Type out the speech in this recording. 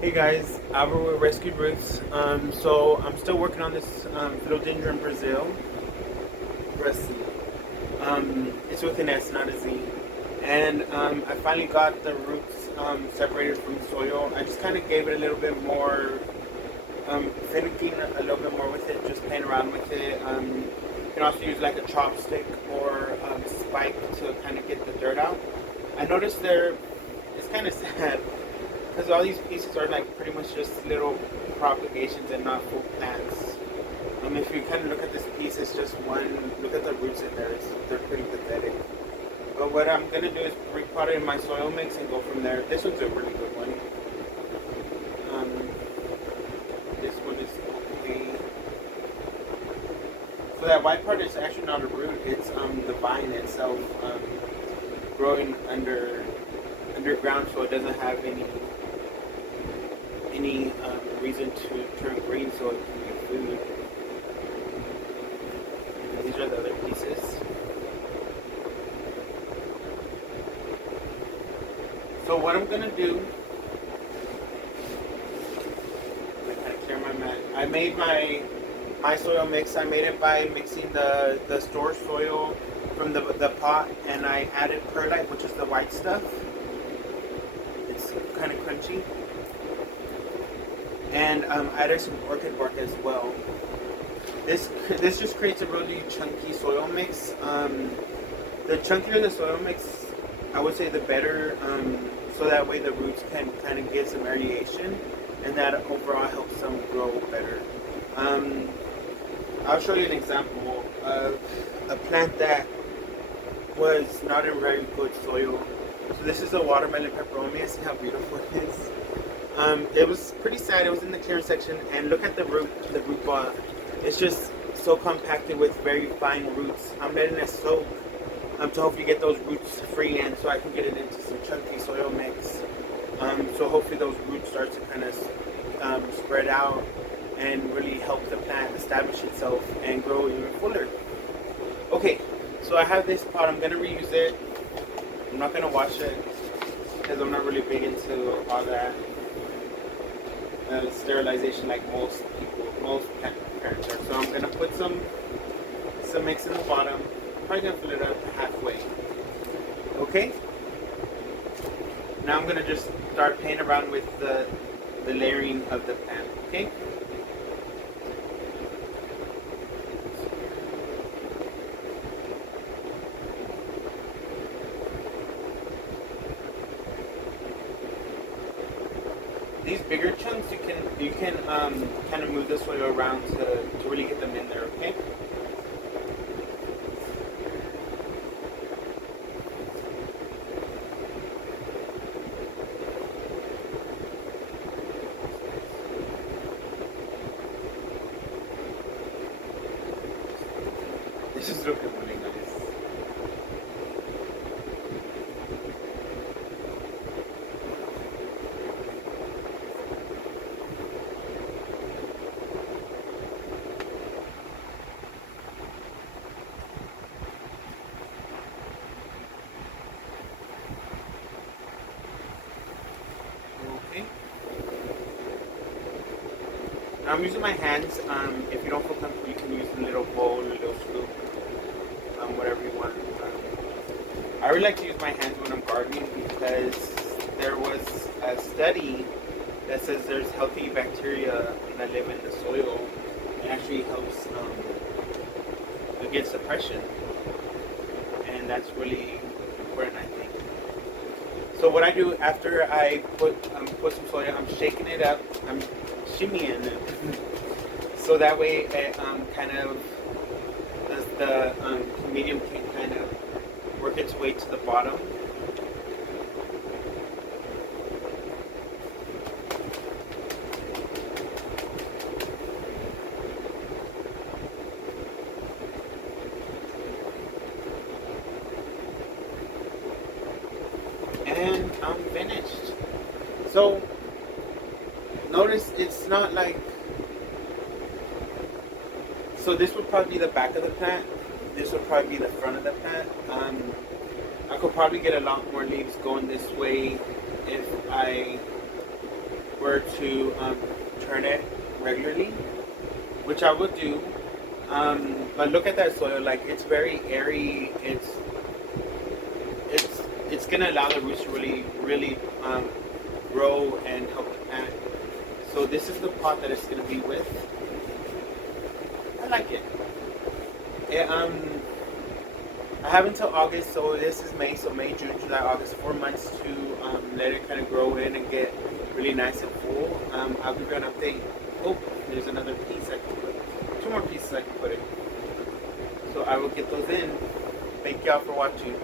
Hey guys, Albert with Rescued Roots. So I'm still working on this Philodendron Brasil. It's with an S, not a Z. And I finally got the roots separated from the soil. I just kind of gave it a little bit more, finicking a little bit more with it, just playing around with it. You can also use like a chopstick or spike to kind of get the dirt out. I noticed it's kind of sad because all these pieces are like pretty much just little propagations and not full plants. If you kind of look at this piece, it's just one. Look at the roots in there; they're pretty pathetic. But what I'm gonna do is repot it in my soil mix and go from there. This one's a really good one. Um, this one is okay. So that white part is actually not a root; it's the vine itself growing underground, so it doesn't have any reason to turn green so it can be food. And these are the other pieces. So what I'm gonna do, I kind of clear my mat. I made my soil mix. I made it by mixing the store soil from the pot, and I added perlite, which is the white stuff. It's kind of crunchy. And added some orchid bark as well. This just creates a really chunky soil mix. The chunkier the soil mix, I would say the better. So that way the roots can kind of get some aeration, and that overall helps them grow better. I'll show you an example of a plant that was not in very good soil. So this is a watermelon peperomia. See how beautiful it is. It was pretty sad. It was in the clearance section, and look at the root ball. It's just so compacted with very fine roots. I'm letting it soak to hopefully get those roots free, and so I can get it into some chunky soil mix. So hopefully those roots start to kind of spread out and really help the plant establish itself and grow even fuller. Okay, so I have this pot. I'm gonna reuse it. I'm not gonna wash it because I'm not really big into all that sterilization like most parents are. So I'm gonna put some mix in the bottom. Probably gonna fill it up halfway. Okay. Now I'm gonna just start playing around with the layering of the plant. Okay. These bigger chunks, you can kind of move the soil around to really get them in there. Okay. This is looking really nice. Okay. Now I'm using my hands. If you don't feel comfortable, you can use a little bowl, a little scoop, whatever you want. I really like to use my hands when I'm gardening because there was a study that says there's healthy bacteria that live in the soil and actually helps against depression, and that's really important, I think. So what I do after I put some soya, I'm shaking it up, I'm shimmying it, so that way it kind of the medium can kind of work its way to the bottom. And I'm finished. So notice it's not like, so this would probably be the back of the plant. This would probably be the front of the plant. I could probably get a lot more leaves going this way if I were remember to turn it regularly, which I will do. But look at that soil, like it's very airy. It's gonna allow the roots to really grow and help the plant. So this is the pot that it's gonna be with. I like it. I have until August, so this is May, so May, June, July, August, 4 months to let it kind of grow in and get really nice and full. I'll give you an update. Oh, there's another piece I can put. Two more pieces I can put in. So I will get those in. Thank y'all for watching.